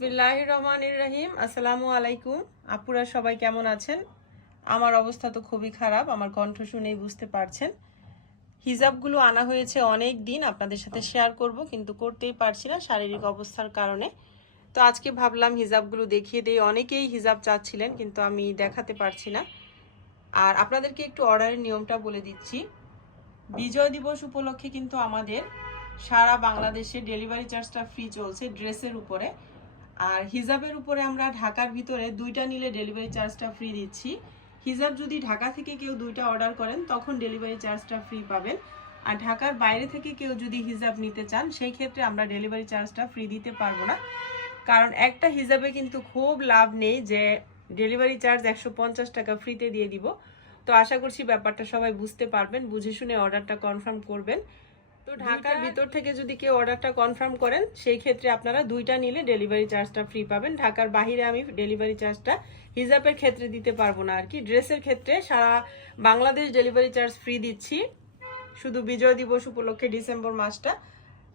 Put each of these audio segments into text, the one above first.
বিসমিল্লাহ রহমানির রহিম। আসসালামু আলাইকুম। আপুরা সবাই কেমন আছেন? আমার অবস্থা তো খুবই খারাপ, আমার কণ্ঠ শুনেই বুঝতে পারছেন। হিজাবগুলো আনা হয়েছে অনেক দিন, আপনাদের সাথে শেয়ার করব, কিন্তু করতেই পারছি না শারীরিক অবস্থার কারণে। তো আজকে ভাবলাম হিজাবগুলো দেখিয়ে দিই। অনেকেই হিজাব চাচ্ছিলেন, কিন্তু আমি দেখাতে পারছি না। আর আপনাদেরকে একটু অর্ডারের নিয়মটা বলে দিচ্ছি। বিজয় দিবস উপলক্ষে কিন্তু আমাদের সারা বাংলাদেশে ডেলিভারি চার্জটা ফ্রি চলছে ড্রেসের উপরে। আর হিজাবের উপরে আমরা ঢাকার ভিতরে দুইটা নিলে ডেলিভারি চার্জটা ফ্রি দিচ্ছি। হিজাব যদি ঢাকা থেকে কেউ দুইটা অর্ডার করেন, তখন ডেলিভারি চার্জটা ফ্রি পাবেন। আর ঢাকার বাইরে থেকে কেউ যদি হিজাব নিতে চান, সেই ক্ষেত্রে আমরা ডেলিভারি চার্জটা ফ্রি দিতে পারব না। কারণ একটা হিজাবে কিন্তু খুব লাভ নেই যে ডেলিভারি চার্জ একশো পঞ্চাশ টাকা ফ্রিতে দিয়ে দিব। তো আশা করছি ব্যাপারটা সবাই বুঝতে পারবেন, বুঝে শুনে অর্ডারটা কনফার্ম করবেন। তো ঢাকার ভিতর থেকে যদি কেউ অর্ডারটা কনফার্ম করেন সেই ক্ষেত্রে আপনারা দুইটা নিলে ডেলিভারি চার্জটা ফ্রি পাবেন। ঢাকার বাহিরে আমি ডেলিভারি চার্জটা হিজাবের ক্ষেত্রে দিতে পারব না আর কি ড্রেসের ক্ষেত্রে সারা বাংলাদেশ ডেলিভারি চার্জ ফ্রি দিচ্ছি। শুধু বিজয় দিবস উপলক্ষে ডিসেম্বর মাসটা।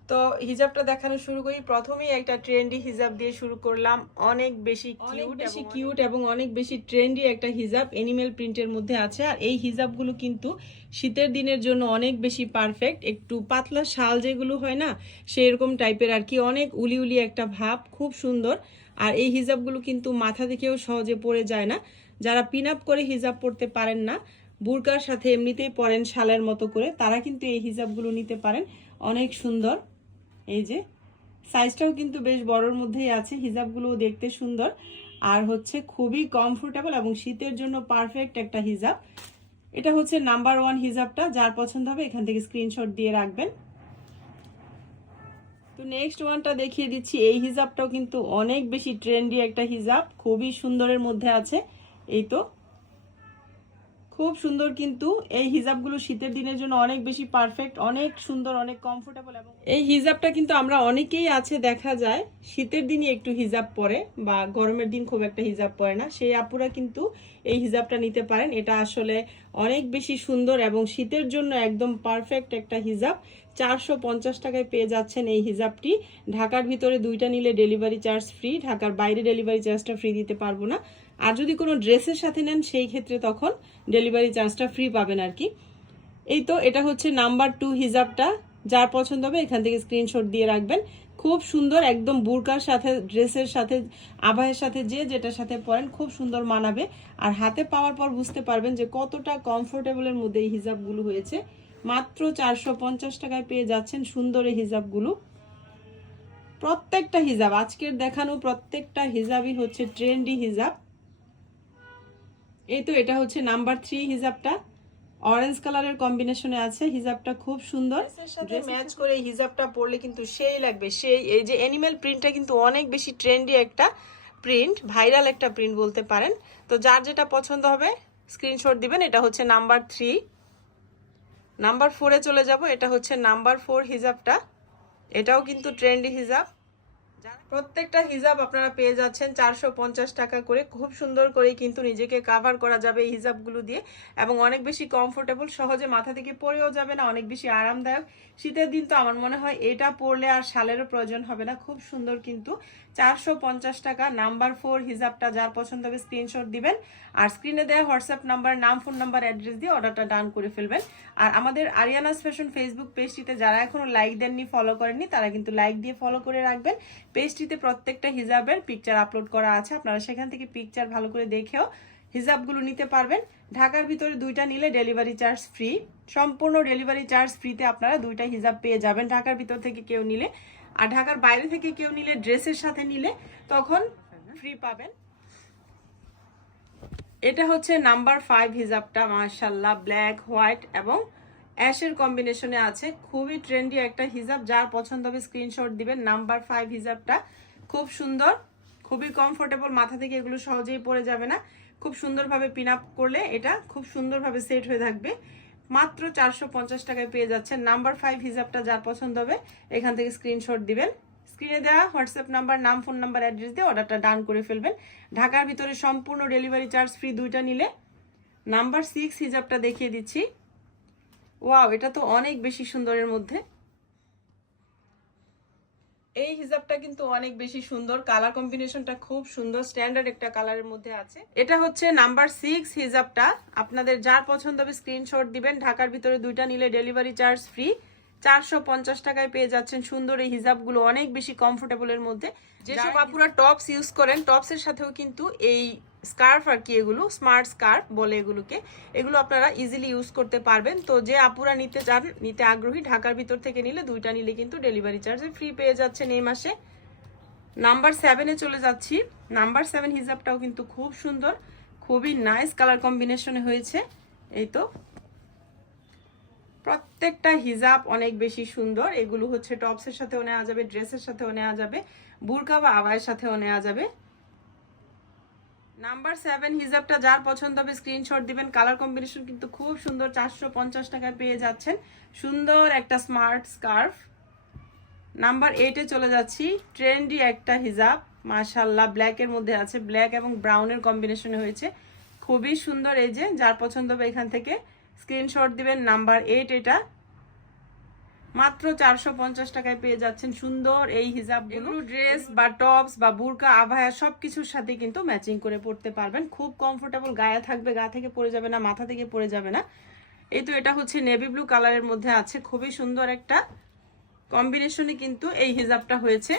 তো হিজাবটা দেখানো শুরু করি। প্রথমেই একটা ট্রেন্ডি হিজাব দিয়ে শুরু করলাম। অনেক বেশি কিউট বেশি কিউট এবং অনেক বেশি ট্রেন্ডি একটা হিজাব এনিমেল প্রিন্টের মধ্যে আছে। আর এই হিজাবগুলো কিন্তু শীতের দিনের জন্য অনেক বেশি পারফেক্ট একটু পাতলা শাল যেগুলো হয় না সেরকম টাইপের আর কি। অনেক উলি উলি একটা ভাব খুব সুন্দর। আর এই হিজাবগুলো কিন্তু মাথা থেকেও সহজে পড়ে যায় না। যারা পিন আপ করে হিজাব পরতে পারেন না বুরকার সাথে এমনিতেই পরেন শালের মতো করে তারা কিন্তু এই হিজাবগুলো নিতে পারেন। অনেক সুন্দর। এই যে সাইজটাও কিন্তু বেশ বড়র মধ্যেই আছে, হিজাবগুলোও দেখতে সুন্দর। আর হচ্ছে খুবই কমফোর্টেবল এবং শীতের জন্য পারফেক্ট একটা হিজাব। এটা হচ্ছে নাম্বার ওয়ান হিজাবটা, যার পছন্দ হবে এখান থেকে স্ক্রিনশট দিয়ে রাখবেন। তো নেক্সট ওয়ানটা দেখিয়ে দিচ্ছি, এই হিজাবটাও কিন্তু অনেক বেশি ট্রেন্ডি একটা হিজাব, খুবই সুন্দরের মধ্যে আছে। এই তো খুব সুন্দর কিন্তু এই হিজাবগুলো শীতের দিনের জন্য অনেক বেশি পারফেক্ট অনেক সুন্দর, অনেক কমফোর্টেবল এবং এই হিজাবটা কিন্তু আমরা অনেকেই আছে দেখা যায়, শীতের দিনই একটু হিজাব পরে বা গরমের দিন খুব একটা হিজাব পরে না। সেই আপুরা কিন্তু এই হিজাবটা নিতে পারেন। এটা আসলে অনেক বেশি সুন্দর এবং শীতের জন্য একদম পারফেক্ট একটা হিজাব। চারশো পঞ্চাশ টাকায় পেয়ে যাচ্ছেন এই হিজাবটি। ঢাকার ভিতরে দুইটা নিলে ডেলিভারি চার্জ ফ্রি ঢাকার বাইরে ডেলিভারি চার্জটা ফ্রি দিতে পারব না। আর যদি কোনো ড্রেসের সাথে নেন, সেই ক্ষেত্রে তখন ডেলিভারি চার্জটা ফ্রি পাবেন আর কি। এই তো, এটা হচ্ছে নাম্বার টু হিজাবটা। যার পছন্দ হবে এখান থেকে স্ক্রিনশট দিয়ে রাখবেন। খুব সুন্দর, একদম বুরকার সাথে, ড্রেসের সাথে আবাহের সাথে যে যেটার সাথে পরেন, খুব সুন্দর মানাবে। আর হাতে পাওয়ার পর বুঝতে পারবেন যে কতটা কমফোর্টেবলের মধ্যে এই হিজাবগুলো হয়েছে। মাত্র চারশো পঞ্চাশ টাকায় পেয়ে যাচ্ছেন সুন্দর এই হিজাবগুলো। প্রত্যেকটা হিজাব, আজকের দেখানো প্রত্যেকটা হিজাবই হচ্ছে ট্রেন্ডি হিজাব। এই তো এটা হচ্ছে নাম্বার থ্রি হিজাবটা। অরেঞ্জ কালারের কম্বিনেশনে আছে হিজাবটা খুব সুন্দর। সাথে ম্যাচ করে হিজাবটা পরলে কিন্তু সেই লাগবে সেই এই যে অ্যানিমেল প্রিন্টটা কিন্তু অনেক বেশি ট্রেন্ডি একটা প্রিন্ট ভাইরাল একটা প্রিন্ট বলতে পারেন। তো যার যেটা পছন্দ হবে স্ক্রিনশট দিবেন এটা হচ্ছে নাম্বার থ্রি। নাম্বার ফোরে চলে যাব এটা হচ্ছে নাম্বার ফোর হিজাবটা। এটাও কিন্তু ট্রেন্ডি হিজাব। প্রত্যেকটা হিজাব আপনারা পেয়ে যাচ্ছেন চারশো পঞ্চাশ টাকা করে। খুব সুন্দর করে কিন্তু নিজেকে কাভার করা যাবে এই হিজাবগুলো দিয়ে। এবং অনেক বেশি কমফোর্টেবল সহজে মাথা থেকে পরেও যাবে না, অনেক বেশি আরামদায়ক। শীতের দিন তো আমার মনে হয় এটা পরলে আর শালেরও প্রয়োজন হবে না। খুব সুন্দর কিন্তু চারশো পঞ্চাশ টাকা নাম্বার ফোর হিজাবটা, যার পছন্দ হবে স্ক্রিনশট দিবেন। আর স্ক্রিনে দেওয়া হোয়াটসঅ্যাপ নাম্বার, নাম ফোন নাম্বার অ্যাড্রেস দিয়ে অর্ডারটা ডান করে ফেলবেন। আর আমাদের আরিয়ানাস ফ্যাশন ফেসবুক পেজটিতে যারা এখনও লাইক দেননি ফলো করেননি, তারা কিন্তু লাইক দিয়ে ফলো করে রাখবেন। পেজটিতে প্রত্যেকটা হিজাবের পিকচার আপলোড করা আছে। আপনারা সেখান থেকে পিকচার ভালো করে দেখেও হিজাবগুলো নিতে পারবেন। ঢাকার ভিতরে দুইটা নিলে ডেলিভারি চার্জ ফ্রি সম্পূর্ণ ডেলিভারি চার্জ ফ্রিতে আপনারা দুইটা হিজাব পেয়ে যাবেন। ঢাকার ভিতর থেকে কেউ নিলে আর ঢাকার বাইরে থেকে কেউ নিলে ড্রেসের সাথে নিলে তখন ফ্রি পাবেন। এটা হচ্ছে নাম্বার ফাইভ হিজাবটা মার্শাল্লাহ ব্ল্যাক হোয়াইট এবং অ্যাশের কম্বিনেশনে আছে। খুবই ট্রেন্ডি একটা হিজাব। যার পছন্দ হবে স্ক্রিনশট দিবেন। নাম্বার ফাইভ হিজাবটা খুব সুন্দর, খুবই কমফোর্টেবল মাথা থেকে এগুলো সহজেই পড়ে যাবে না। খুব সুন্দরভাবে পিন আপ করলে এটা খুব সুন্দরভাবে সেট হয়ে থাকবে। মাত্র চারশো পঞ্চাশ টাকায় পেয়ে যাচ্ছেন। নাম্বার ফাইভ হিজাবটা যার পছন্দ হবে, এখান থেকে স্ক্রিনশট দিবেন। স্ক্রিনে দেওয়া হোয়াটসঅ্যাপ নাম্বার, নাম ফোন নাম্বার অ্যাড্রেস দিয়ে অর্ডারটা ডান করে ফেলবেন। ঢাকার ভিতরে সম্পূর্ণ ডেলিভারি চার্জ ফ্রি দুইটা নিলে। নাম্বার সিক্স হিজাবটা দেখিয়ে দিচ্ছি। ওয়াও এটা তো অনেক বেশি সুন্দরের মধ্যে। এই হিজাবটা কিন্তু অনেক বেশি সুন্দর। কালার কম্বিনেশনটা খুব সুন্দর। স্ট্যান্ডার্ড একটা কালারের মধ্যে আছে। এটা হচ্ছে নাম্বার সিক্স হিজাবটা। আপনাদের যার পছন্দ হবে স্ক্রিনশট দিবেন। ঢাকার ভিতরে দুইটা নিলে ডেলিভারি চার্জ ফ্রি চারশো পঞ্চাশ টাকায় পেয়ে যাচ্ছেন সুন্দর এই হিজাবগুলো। অনেক বেশি কমফোর্টেবলের মধ্যে। যেসব আপুরা টপস ইউজ করেন টপসের সাথেও কিন্তু এই স্কার্ফ আর কি এগুলো স্মার্ট স্কার্ফ বলে এগুলোকে, এগুলো আপনারা ইজিলি ইউজ করতে পারবেন। তো যে আপুরা নিতে চান, নিতে আগ্রহী, ঢাকার ভিতর থেকে নিলে দুইটা নিলে কিন্তু ডেলিভারি চার্জে ফ্রি পেয়ে যাচ্ছেন এই মাসে। নাম্বার সেভেনে চলে যাচ্ছি। নাম্বার সেভেন হিজাবটাও কিন্তু খুব সুন্দর, খুবই নাইস কালার কম্বিনেশনে হয়েছে। এই তো। প্রত্যেকটা হিজাব অনেক বেশি সুন্দর। এগুলো হচ্ছে টপসের সাথেও নেওয়া যাবে ড্রেসের সাথেও নেওয়া যাবে, বুরকা বা আবায়ের সাথেও নেওয়া যাবে। নাম্বার সেভেন হিজাবটা যার পছন্দ হবে স্ক্রিনশট দিবেন। কালার কম্বিনেশন কিন্তু খুব সুন্দর, চারশো পঞ্চাশ টাকায় পেয়ে যাচ্ছেন। সুন্দর একটা স্মার্ট স্কার্ফ নাম্বার এইটে চলে যাচ্ছি ট্রেন্ডি একটা হিজাব। মাশাল্লাহ ব্ল্যাকের মধ্যে আছে ব্ল্যাক এবং ব্রাউনের কম্বিনেশনে হয়েছে। খুবই সুন্দর এই যে, যার পছন্দ হবে এখান থেকে। স্ক্রিনশট দিবেন নাম্বার এইট এটা। মাত্র চারশো পঞ্চাশ টাকায় পেয়ে যাচ্ছেন সুন্দর এই হিজাব এগুলো ড্রেস বা টপস বা বুরকা আভায়া সবকিছুর সাথে কিন্তু ম্যাচিং করে পড়তে পারবেন। খুব কমফোর্টেবল গায়ে থাকবে গা থেকে পড়ে যাবে না মাথা থেকে পড়ে যাবে না। এই তো এটা হচ্ছে নেভি ব্লু কালারের মধ্যে আছে খুবই সুন্দর একটা কম্বিনেশনে কিন্তু এই হিজাবটা হয়েছে।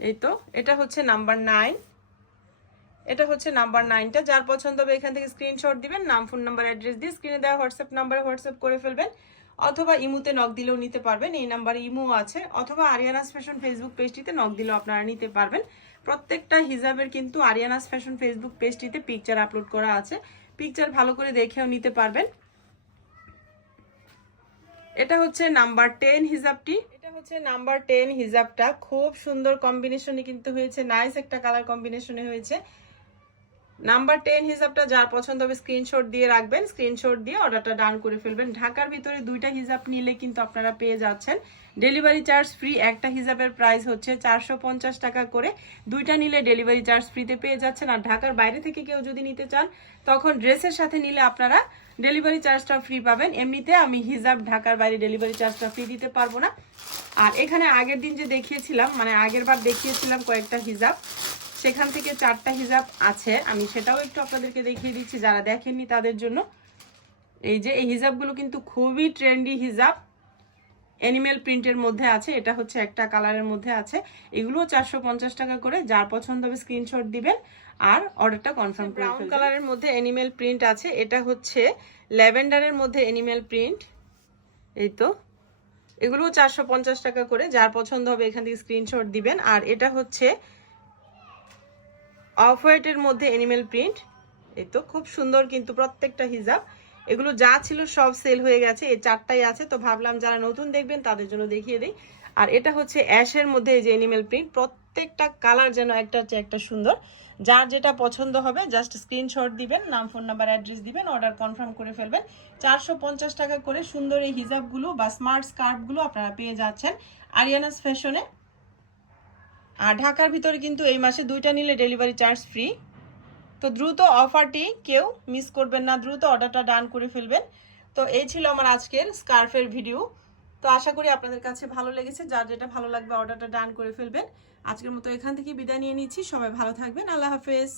এই তো এটা হচ্ছে নাম্বার নাইন এটা হচ্ছে নাম্বার নাইনটা যার পছন্দ হবে এখান থেকে স্ক্রিনশট দিবেন নাম ফোন নাম্বার অ্যাড্রেস দিয়ে স্ক্রিনে দেওয়া হোয়াটসঅ্যাপ নাম্বারে হোয়াটসঅ্যাপ করে ফেলবেন। অথবা ইমুতে নক দিলেও নিতে পারবেন, এই নাম্বারে ইমো আছে, অথবা আরিয়ানাস ফ্যাশন ফেসবুক পেজটিতে নক দিলেও আপনারা নিতে পারবেন। প্রত্যেকটা হিজাবের কিন্তু আরিয়ানাস ফ্যাশন ফেসবুক পেজটিতে পিকচার আপলোড করা আছে। পিকচার ভালো করে দেখেও নিতে পারবেন। এটা হচ্ছে নাম্বার টেন হিজাবটি। এটা হচ্ছে নাম্বার টেন হিজাবটা। খুব সুন্দর কম্বিনেশনে কিন্তু হয়েছে। নাইস একটা কালার কম্বিনেশনে হয়েছে। নাম্বার টেন হিসাবটা যার পছন্দ হবে স্ক্রিনশট দিয়ে রাখবেন। স্ক্রিনশট দিয়ে অর্ডারটা ডান করে ফেলবেন। ঢাকার ভিতরে দুইটা হিসাব নিলে কিন্তু আপনারা পেয়ে যাচ্ছেন। ডেলিভারি চার্জ ফ্রি একটা হিসাবের প্রাইস হচ্ছে চারশো পঞ্চাশ টাকা করে। দুইটা নিলে ডেলিভারি চার্জ ফ্রিতে পেয়ে যাচ্ছেন। আর ঢাকার বাইরে থেকে কেউ যদি নিতে চান, তখন ড্রেসের সাথে নিলে আপনারা ডেলিভারি চার্জটা ফ্রি পাবেন। এমনিতে আমি হিজাব ঢাকার বাইরে ডেলিভারি চার্জটা ফ্রি দিতে পারব না। আর এখানে আগের দিন যে দেখিয়েছিলাম মানে আগের বার দেখিয়েছিলাম কয়েকটা হিজাব সেখান থেকে চারটা হিজাব আছে। আমি সেটাও একটু আপনাদেরকে দেখিয়ে দিচ্ছি যারা দেখেননি তাদের জন্য। এই যে এই হিজাবগুলো কিন্তু খুবই ট্রেন্ডি হিজাব। অ্যানিমেল প্রিন্টের মধ্যে আছে এটা হচ্ছে একটা কালারের মধ্যে আছে। এগুলো চারশো পঞ্চাশ টাকা করে যার পছন্দ হবে স্ক্রিনশট দিবেন আর অর্ডারটা কনফার্ম করে ব্রাউন কালারের মধ্যে অ্যানিমেল প্রিন্ট আছে এটা হচ্ছে ল্যাভেন্ডারের মধ্যে অ্যানিমেল প্রিন্ট এই তো এগুলো চারশো পঞ্চাশ টাকা করে যার পছন্দ হবে এখান থেকে স্ক্রিনশট দিবেন। আর এটা হচ্ছে অফ হোয়াইটের মধ্যে অ্যানিমেল প্রিন্ট এই তো খুব সুন্দর কিন্তু প্রত্যেকটা হিজাব। এগুলো যা ছিল সব সেল হয়ে গেছে এই চারটাই আছে, তো ভাবলাম যারা নতুন দেখবেন তাদের জন্য দেখিয়ে দিই। আর এটা হচ্ছে অ্যাশের মধ্যে এই যে অ্যানিমেল প্রিন্ট প্রত্যেকটা কালার যেন একটা হচ্ছে একটা সুন্দর। যার যেটা পছন্দ হবে জাস্ট স্ক্রিনশট দিবেন, নাম ফোন নাম্বার অ্যাড্রেস দিবেন অর্ডার কনফার্ম করে ফেলবেন। চারশো পঞ্চাশ টাকা করে সুন্দর এই হিজাবগুলো বা স্মার্ট স্কার্ফগুলো আপনারা পেয়ে যাচ্ছেন। আরিয়ানাস ফ্যাশনে আর ঢাকার ভিতরে কিন্তু এই মাসে দুইটা নিলে ডেলিভারি চার্জ ফ্রি তো দ্রুত অফারটি কেউ মিস করবেন না, দ্রুত অর্ডারটা ডান করে ফেলবেন। তো এই ছিল আমার আজকের স্কার্ফের ভিডিও তো আশা করি আপনাদের কাছে ভালো লেগেছে। যার যেটা ভালো লাগবে অর্ডারটা ডান করে ফেলবেন। আজকের মতো এখান থেকে বিদায় নিয়ে নিচ্ছি। সবাই ভালো থাকবেন। আল্লাহ হাফেজ।